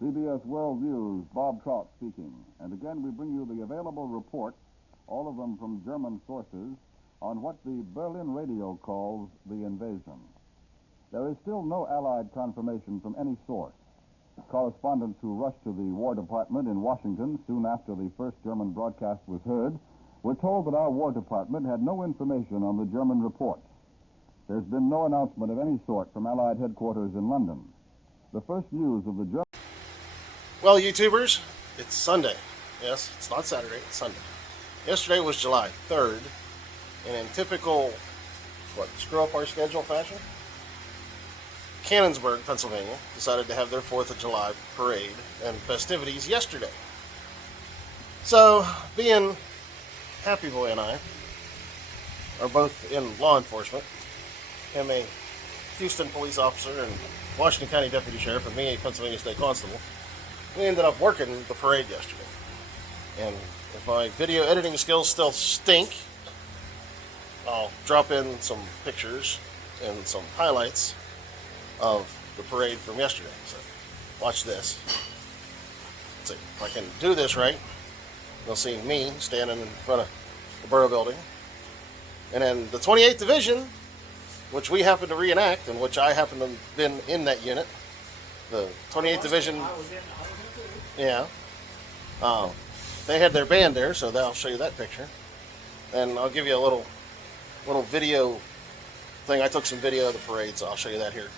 CBS World News, Bob Trout speaking. And again, we bring you the available reports, all of them from German sources, on what the Berlin radio calls the invasion. There is still no Allied confirmation from any source. Correspondents who rushed to the War Department in Washington soon after the first German broadcast was heard were told that our War Department had no information on the German report. There's been no announcement of any sort from Allied headquarters in London. The first news of the German... Well, YouTubers, it's Sunday. Yes, it's not Saturday, it's Sunday. Yesterday was July 3rd, and in typical, screw up our schedule fashion, Cannonsburg, Pennsylvania, decided to have their 4th of July parade and festivities yesterday. So, being Happy Boy and I are both in law enforcement, him a Houston police officer and Washington County Deputy Sheriff, and me a Pennsylvania State Constable, we ended up working the parade yesterday. And if my video editing skills still stink, I'll drop in some pictures and some highlights of the parade from yesterday. So watch this. Let's see if I can do this right. You'll see me standing in front of the Borough Building. And then the 28th Division, which we happen to reenact, and which I happen to have been in that unit. The 28th Division, yeah. They had their band there, so I'll show you that picture. And I'll give you a little video thing. I took some video of the parade, so I'll show you that here.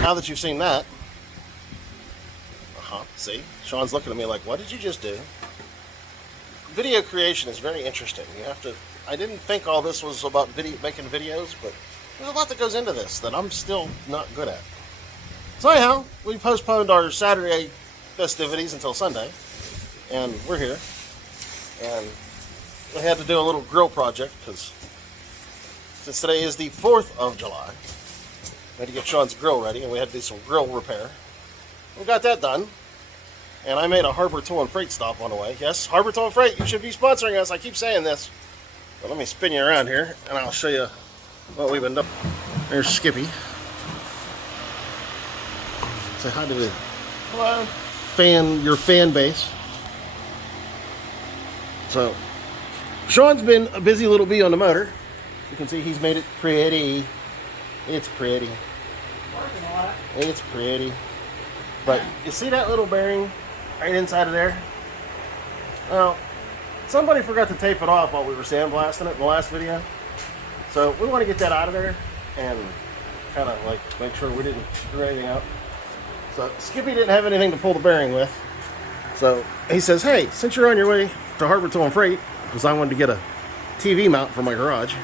Now that you've seen that, see, Sean's looking at me like, what did you just do? Video creation is very interesting. You have to, I didn't think all this was about making videos, but there's a lot that goes into this that I'm still not good at. So anyhow, we postponed our Saturday festivities until Sunday, and we're here. And we had to do a little grill project, because since today is the 4th of July, we had to get Sean's grill ready, and we had to do some grill repair. we got that done. And I made a Harbor Tool and Freight stop on the way. Yes, Harbor Tool and Freight, you should be sponsoring us. I keep saying this. But let me spin you around here, and I'll show you what we've been doing. There's Skippy. Say hi to the your fan base. So, Sean's been a busy little bee on the motor. You can see he's made it pretty. It's pretty. Working on it. It's pretty. But you see that little bearing right inside of there? Well, somebody forgot to tape it off while we were sandblasting it in the last video. So we want to get that out of there and kind of like make sure we didn't screw anything up. So Skippy didn't have anything to pull the bearing with. So he says, hey, since you're on your way to Harbor Tool and Freight, because I wanted to get a TV mount for my garage,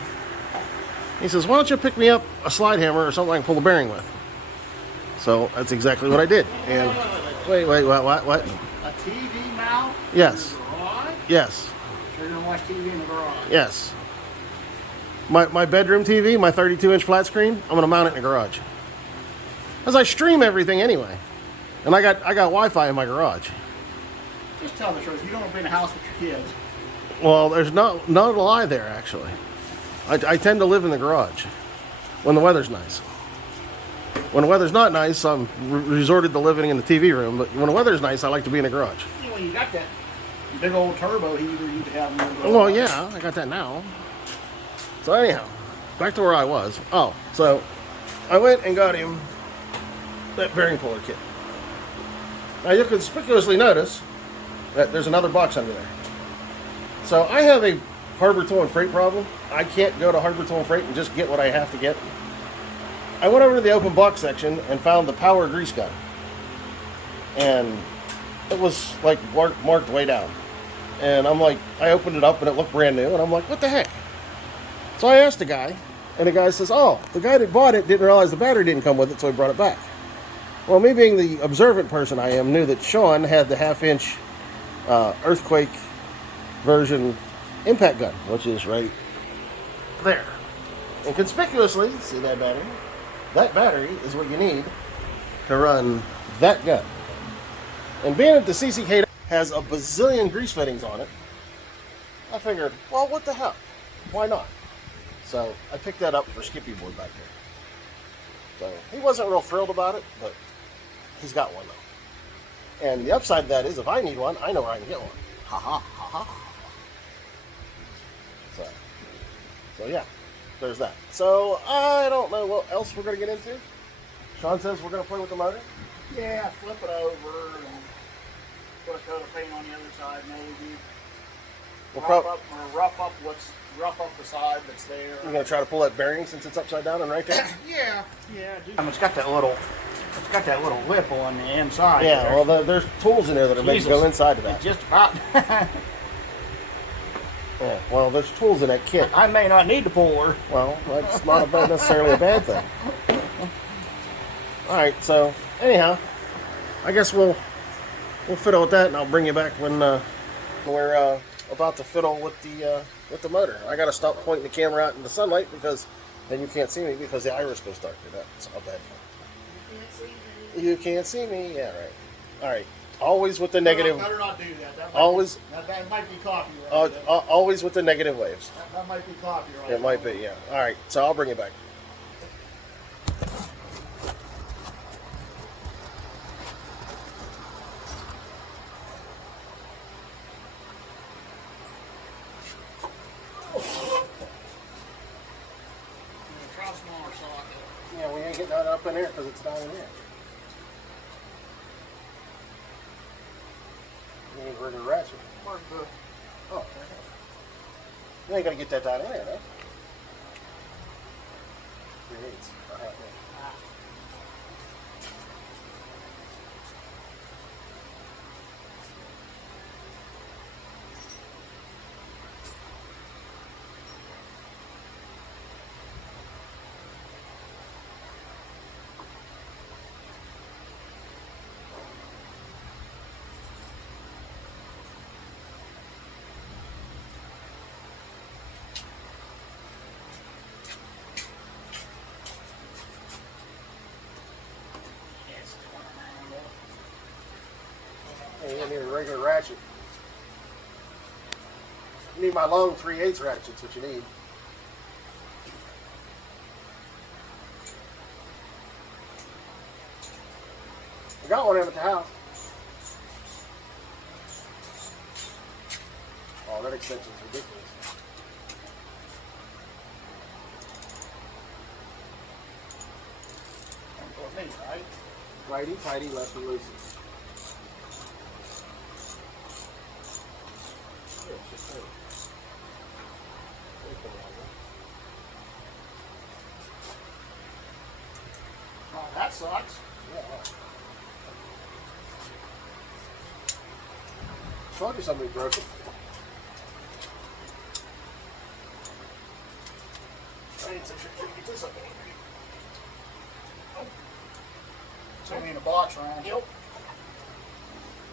he says, why don't you pick me up a slide hammer or something I can pull the bearing with? So that's exactly what I did. And wait, what? A TV mount? Yes. In the garage? Yes. You're gonna watch TV in the garage? Yes. My bedroom TV, my 32-inch flat screen, I'm gonna mount it in the garage. As I stream everything anyway. And I got Wi-Fi in my garage. Just tell the truth. You don't want to be in a house with your kids. Well, there's not a lie there, actually. I tend to live in the garage when the weather's nice. When the weather's not nice, I'm resorted to living in the TV room. But when the weather's nice, I like to be in the garage. You know, you got that big old turbo heater you have in the garage. Well, yeah, I got that now. So anyhow, back to where I was. Oh, so I went and got him that bearing puller kit. Now you can conspicuously notice that there's another box under there. So I have a Harbor Tool and Freight problem. I can't go to Harbor Tool and Freight and just get what I have to get. I went over to the open box section and found the Power grease gun. And it was like marked way down. And I'm like, I opened it up and it looked brand new. And I'm like, what the heck? So I asked the guy, and the guy says, oh, the guy that bought it didn't realize the battery didn't come with it, so he brought it back. Well, me being the observant person I am, knew that Sean had the half-inch earthquake version impact gun, which is right there. And conspicuously, see that battery? That battery is what you need to run that gun. And being that the CCK has a bazillion grease fittings on it, I figured, well, what the hell? Why not? So I picked that up for Skippy Boy back there. So he wasn't real thrilled about it, but he's got one though. And the upside of that is, if I need one, I know where I can get one. Ha ha ha ha. So yeah, there's that. So I don't know what else we're going to get into. Sean says we're going to play with the motor. Yeah, flip it over and put a coat of paint on the other side, maybe. Rough up the side that's there. You're going to try to pull that bearing since it's upside down and right there? Yeah. It's got that little lip on the inside. Yeah, there. well, there's tools in there that are made to go inside of that. It's just about. Yeah, well, there's tools in that kit. I may not need to pull her. Well, that's not necessarily a bad thing. All right, so anyhow, I guess we'll fiddle with that, and I'll bring you back when we're about to fiddle with the motor. I got to stop pointing the camera out in the sunlight because then you can't see me because the iris goes darker. That's a bad thing. You can't see me. Yeah, right. All right. Always with the negative. Better not do that. That might be copyright. Always with the negative waves. That might be copyright. It might be, yeah. All right, so I'll bring you back. Try a smaller socket. Yeah, we ain't getting that up in there because it's down in here. You need rid of the ratchet. Where's the... Oh, okay. You ain't got to get that down in there, though. 3/8, a half inch. regular ratchet. You need my long 3/8 ratchet's what you need. I got one of them at the house. Oh, that extension's ridiculous. For me, right? Righty, tighty, lefty, loosey. Yeah, it's just there. Oh, that sucks. Yeah. Told you somebody broke it. I need some shit to get this up in here. It's only in a box around. Yep.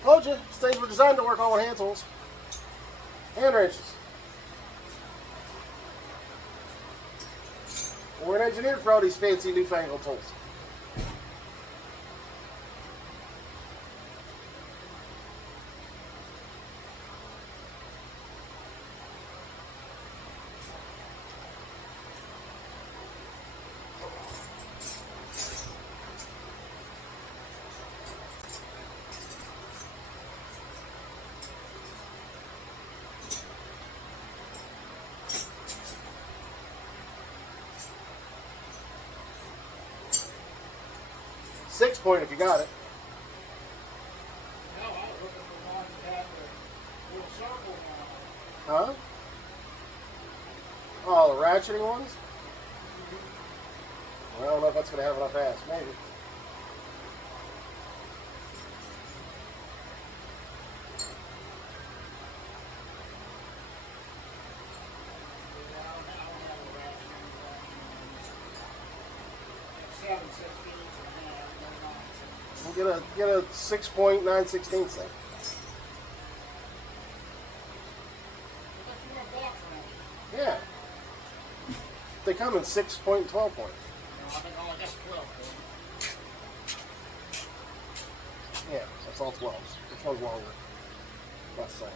Told you, these things were designed to work all with hand tools. Hand wrenches. We're engineered for all these fancy newfangled tools. Six point if you got it. No, I was looking for one that had the little circle on it. Huh? Oh, the ratcheting ones? Well, I don't know if that's going to have enough ass. Maybe. We'll get a 6.916 then. Yeah. They come in 6 point, 12 point. Yeah, that's all 12s. This one's longer. Less so.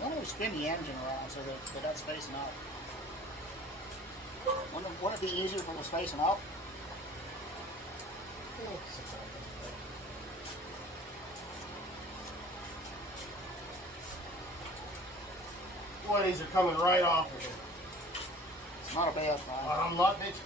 Why don't we spin the engine around so that that's facing up? Wouldn't it be easier if it was facing up? Boy, these are coming right off of it. It's not a bad thing. I'm not bitching.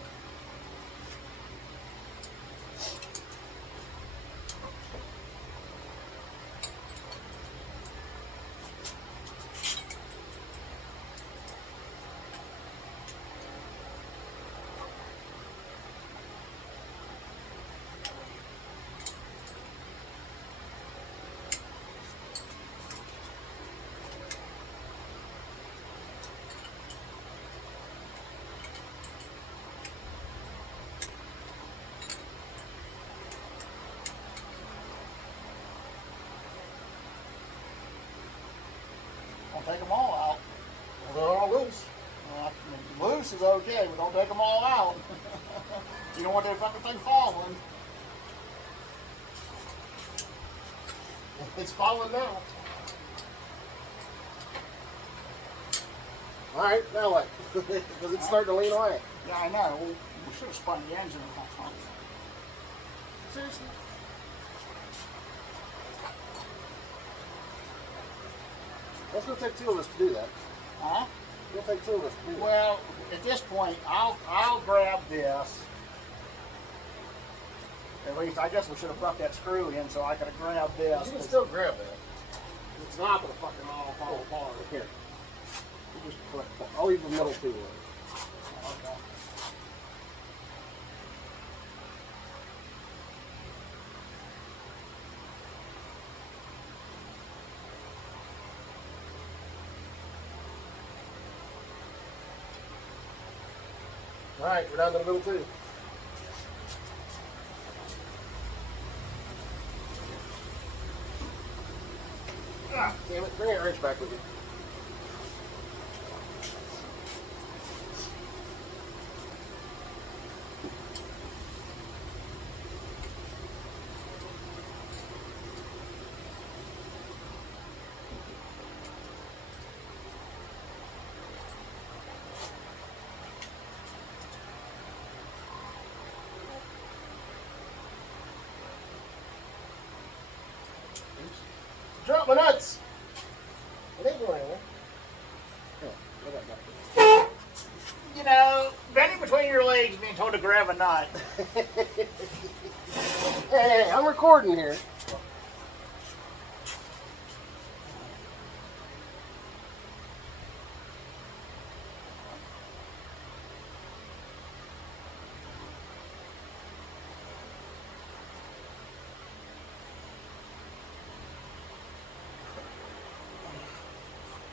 Don't take them all out. Well, they're all loose. Loose is okay, but don't take them all out. You don't want that fucking thing falling. It's falling now. All right, now what? Because it's starting to lean away. Yeah, I know. We should have spun the engine a couple times. Seriously? It's going to take two of us to do that. Huh? It'll take two of us to do that. Well, at this point, I'll grab this. At least, I guess we should have brought that screw in so I could have grabbed this. You can still grab that. It's not going to fucking all fall apart. Here. You just put, I'll leave the middle two in. Okay. All right, we're down to the middle two. Ah, damn it. Bring that wrench back with you. Drop my nuts. It ain't going anywhere. Yeah, what about that? You know, bending between your legs being told to grab a nut. Hey, I'm recording here.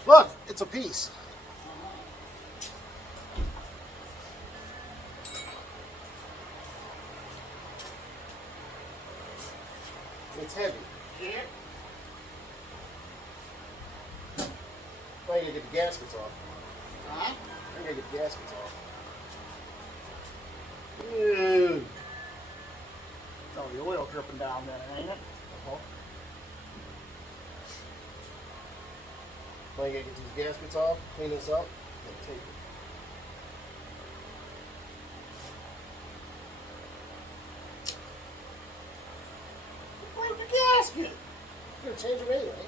Look, it's a piece. It's heavy. Yeah. I gotta get the gaskets off. Huh? I gotta get the gaskets off. Dude. Oh, the oil dripping down there, ain't it? I gotta get these gaskets off, clean this up, and tape it. Break the gasket. You're gonna change it anyway.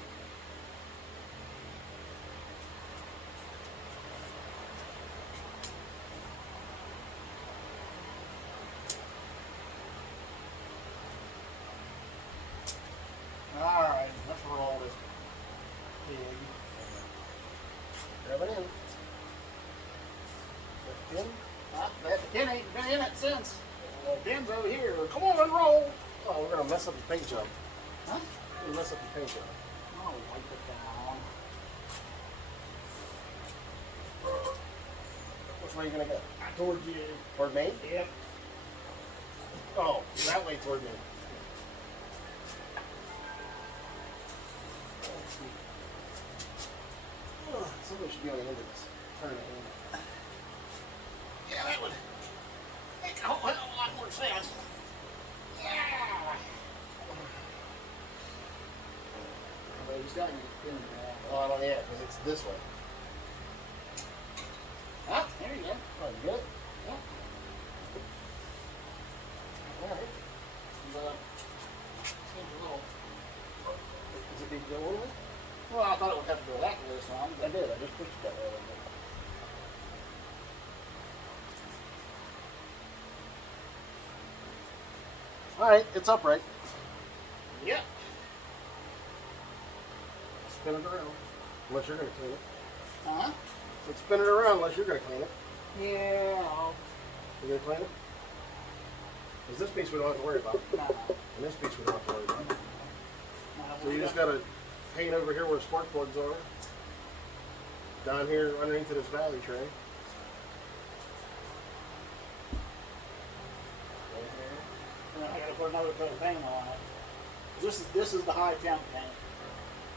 Alright, let's roll this pig. Grab it in. Put it in. That pin ain't been in it since. The pin's over here. Come on and roll. Oh, we're gonna mess up the paint job. Huh? We're gonna mess up the paint job. Oh, wipe it down. Which way are you gonna go? Toward you. Toward me? Yep. Oh, that way toward me. Somebody should be on the end of this. Turn it in. Yeah, that would make a whole hell of a lot more sense. Yeah. But he's got to get the pin back. Oh, I don't, yeah, because it's this way. Ah, there you go. Oh, you get it? Yeah. Alright. Seems a little. Is it big deal with it? Well, I thought it would have to go that way this time. I did. I just pushed it that way a little bit. Alright, it's upright. Yep. Spin it around. Unless you're going to clean it. Uh-huh. So spin it around unless you're going to clean it. Yeah. You going to clean it? Because this piece we don't have to worry about. No. And this piece we don't have to worry about. No, So you just got to paint over here where the spark plugs are. Down here underneath of this valley tray. And I got to put another coat of paint on it. This is the high temp paint.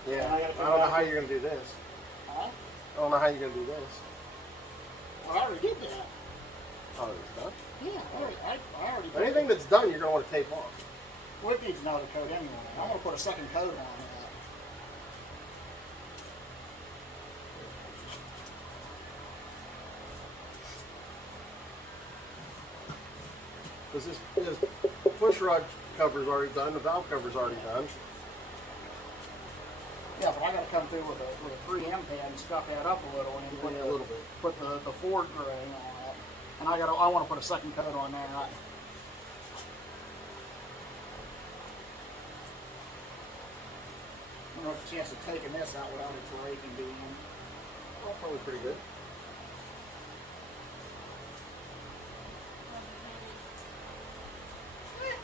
Yeah. And I gotta I put don't know back- how you're going to do this. Huh? I don't know how you're going to do this. Well, I already did that. Oh, it's done? Yeah, I already did Anything that's done, you're going to want to tape off. Well, it needs another coat anyway. I'm going to put a second coat on it. Because this push rod cover's already done, the valve cover's already done. Yeah, but I got to come through with a 3M pad and scuff that up a little and put Yeah, a little bit. Put the Ford gray on it. And I want to put a second coat on there. I don't know if a chance of taking this out without it breaking being. Well, probably pretty good. Yeah.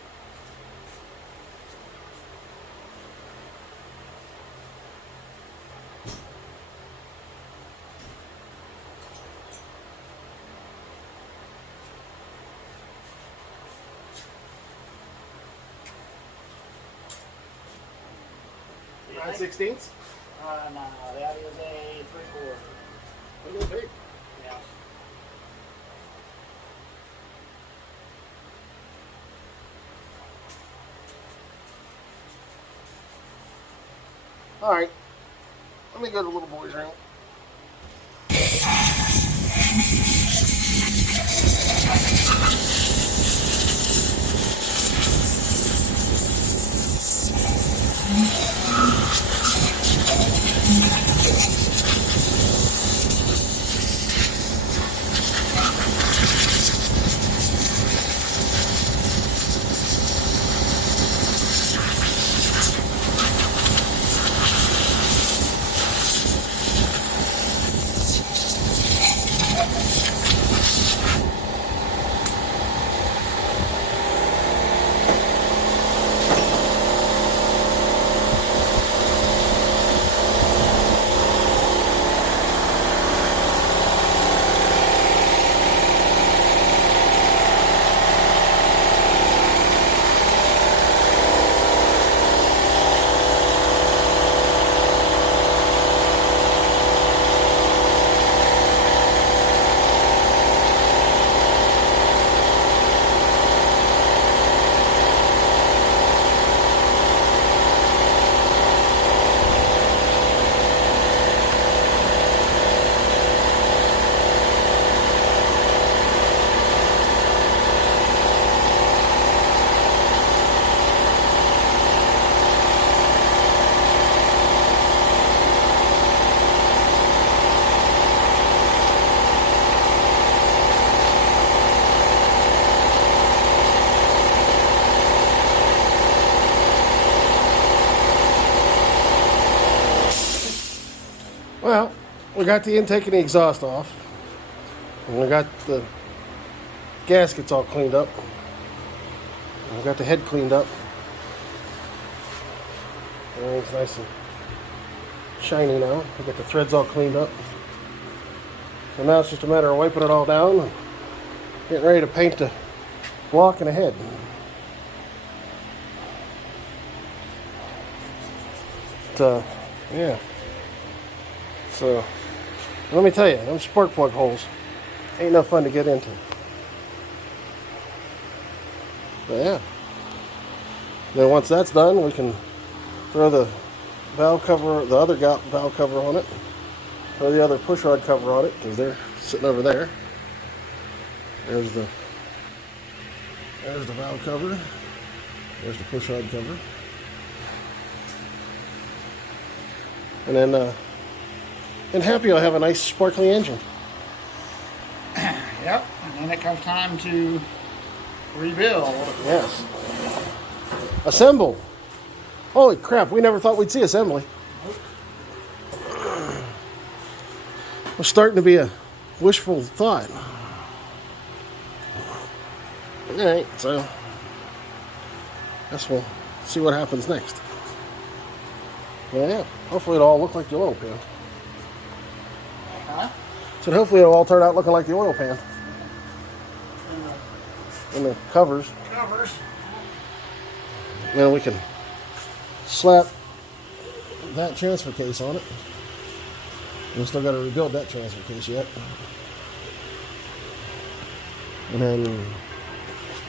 9/16? No, that is a 3/4. A little big. Yeah. All right. Let me go to the little boy's room. Well, we got the intake and the exhaust off. And we got the gaskets all cleaned up. And we got the head cleaned up. Everything's nice and shiny now. We got the threads all cleaned up. So now it's just a matter of wiping it all down and getting ready to paint the block and the head. But, yeah. So, let me tell you, them spark plug holes ain't no fun to get into. But yeah. Then once that's done, we can throw the valve cover, the other valve cover on it. Throw the other push rod cover on it, because they're sitting over there. There's the valve cover. There's the push rod cover. And then, and happy I'll have a nice sparkly engine. Yep, and then it comes time to rebuild. Yes. Assemble. Holy crap, we never thought we'd see assembly. Was starting to be a wishful thought. Alright, so guess we'll see what happens next. Yeah, hopefully it'll all look like the oil pan. Huh? So hopefully it'll all turn out looking like the oil pan. And the covers. Covers. Then we can slap that transfer case on it. We still got to rebuild that transfer case yet. And then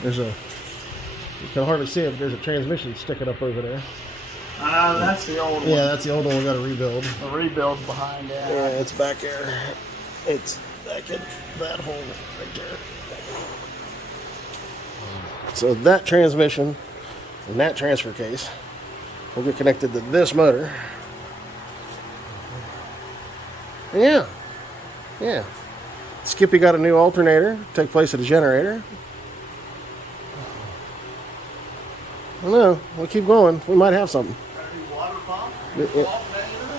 there's a, you can hardly see it, but there's a transmission sticking up over there. That's the old one. Yeah, that's the old one we got to rebuild. The rebuild behind that. Yeah, it's back there. It's back in that hole right there. So that transmission and that transfer case will get connected to this motor. Yeah. Yeah. Skippy got a new alternator to take place of the generator. I don't know. We'll keep going. We might have something. Water pump?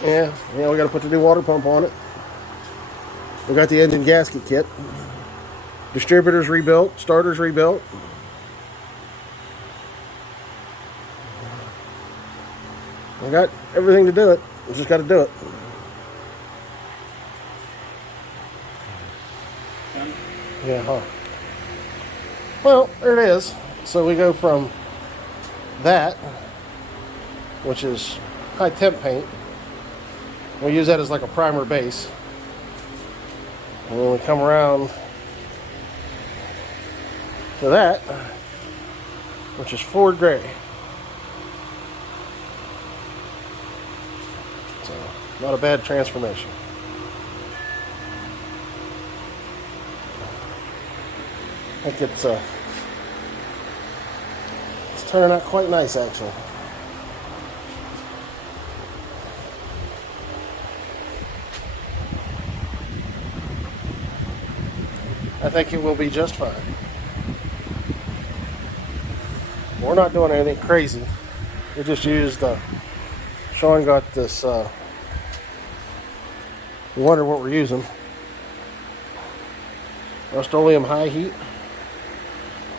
Yeah, we got to put the new water pump on it. We got the engine gasket kit. Distributors rebuilt. Starters rebuilt. We got everything to do it. We just got to do it. Yeah, huh? Well, there it is. So we go from that, which is high temp paint. We use that as like a primer base. And when we come around to that, which is Ford gray. So, not a bad transformation. I think it's turning out quite nice, actually. I think it will be just fine. We're not doing anything crazy. We just used, Sean got this, you wonder what we're using. Rust-Oleum high heat.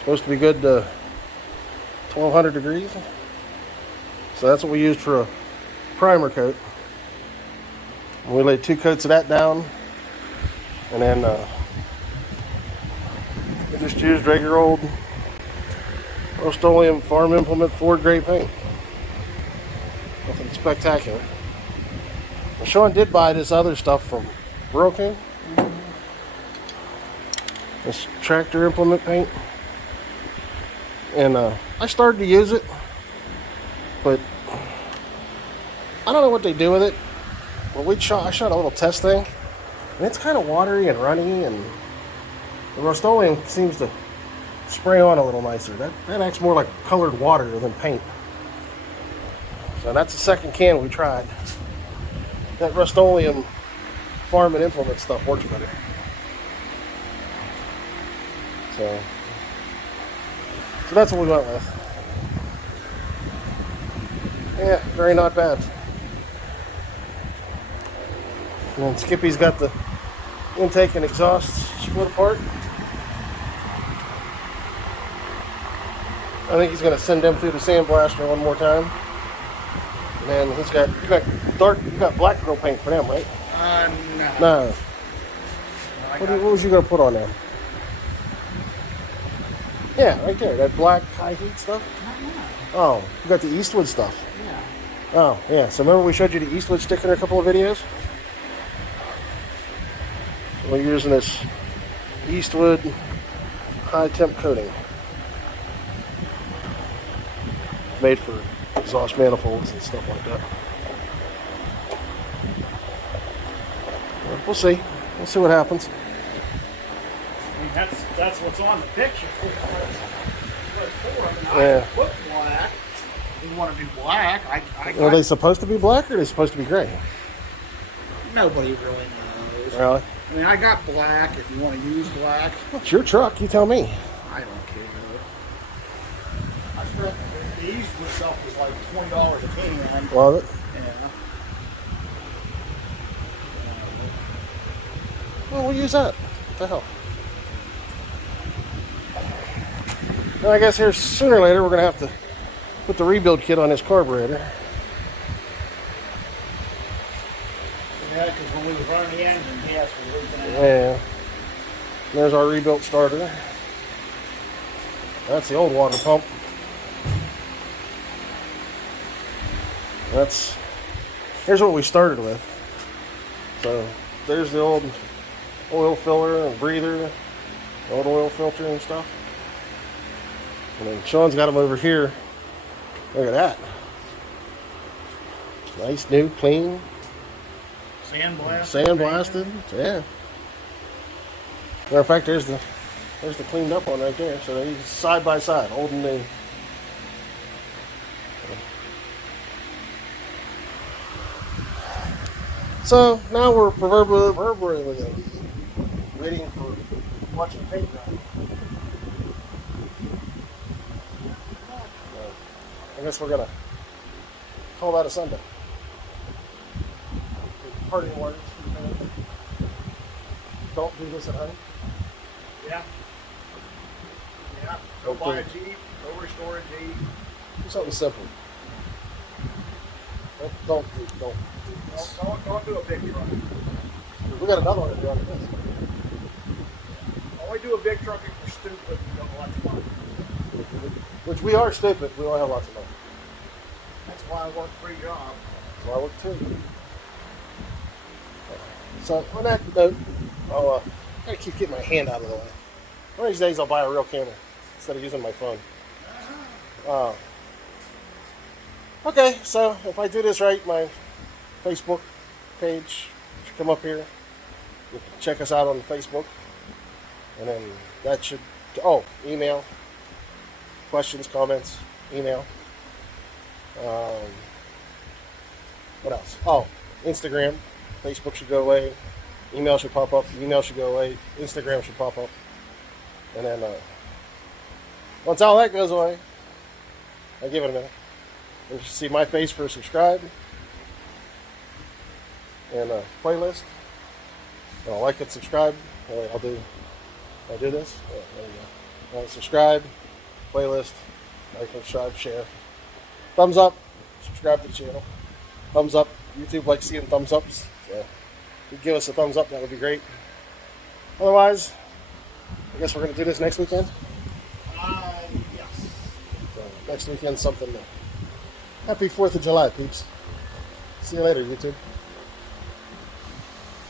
Supposed to be good to 1200 degrees. So that's what we used for a primer coat. And we laid 2 coats of that down. And then we just used regular old Rust-Oleum farm implement Ford gray paint. Nothing spectacular. And Sean did buy this other stuff from Rural King. This tractor implement paint. And I started to use it, but I don't know what they do with it. Well, I shot a little test thing, and it's kind of watery and runny, and the Rust-Oleum seems to spray on a little nicer. That acts more like colored water than paint. So that's the second can we tried. That Rust-Oleum farm and implement stuff works better. So that's what we went with. Yeah, very not bad. And then Skippy's got the intake and exhaust split apart. I think he's going to send them through the sandblaster one more time. And then he's got, you got black grill paint for them, right? No. No. What was you going to put on them? Yeah, right there. That black high heat stuff. Oh, you got the Eastwood stuff. Yeah. Oh, yeah. So remember we showed you the Eastwood sticker in a couple of videos? We're using this Eastwood high temp coating. Made for exhaust manifolds and stuff like that. We'll see. We'll see what happens. I mean, that's what's on the picture. Yeah. Put black. If you want to do black, Are they supposed to be black or are they supposed to be gray? nobody really knows. Really? I mean, I got black if you want to use black. It's your truck. You tell me. I don't care. I spent the Eastwood stuff was like $20 a can. Love it. Yeah. Well, we'll use that. What the hell? Well, I guess here sooner or later we're going to have to put the rebuild kit on this carburetor. Yeah, because when we was running the engine, gas was leaking out. Yeah. There's our rebuilt starter. That's the old water pump. Here's what we started with. So there's the old oil filler and breather, old oil filter and stuff. And then Sean's got them over here. Look at that. Nice, new, clean, Sandblasted. sandblasted. Yeah. Matter of fact, there's the cleaned up one right there. So they're side by side, old and new. So now we're proverbially waiting for watching paint dry. I guess we're gonna call that a Sunday. Parting words. Don't do this at home. Yeah. Yeah. Go buy a Jeep. Go restore a Jeep. Do something simple. Don't do this. Don't do a big truck. We got another one to do after this. Only do a big truck if you're stupid and you don't want to money. Which we are stupid. We don't have lots of money. That's why I work 3 jobs. So I work too. So on that note, I'll gotta keep getting my hand out of the way. One of these days I'll buy a real camera instead of using my phone. Okay, so if I do this right, my Facebook page should come up here. You can check us out on Facebook. And then that should, email. Questions, comments, email. What else? Oh, Instagram. Facebook should go away. Email should pop up. Email should go away. Instagram should pop up. And then once all that goes away, I give it a minute. You should see my face for subscribe and playlist. I'll like and subscribe. I'll do this. Yeah, there you go. Subscribe, playlist, like, subscribe, share. Thumbs up. Subscribe to the channel. Thumbs up. YouTube likes seeing thumbs ups. So if you give us a thumbs up, that would be great. Otherwise, I guess we're going to do this next weekend. Yes. So next weekend, something. Happy 4th of July, peeps. See you later, YouTube.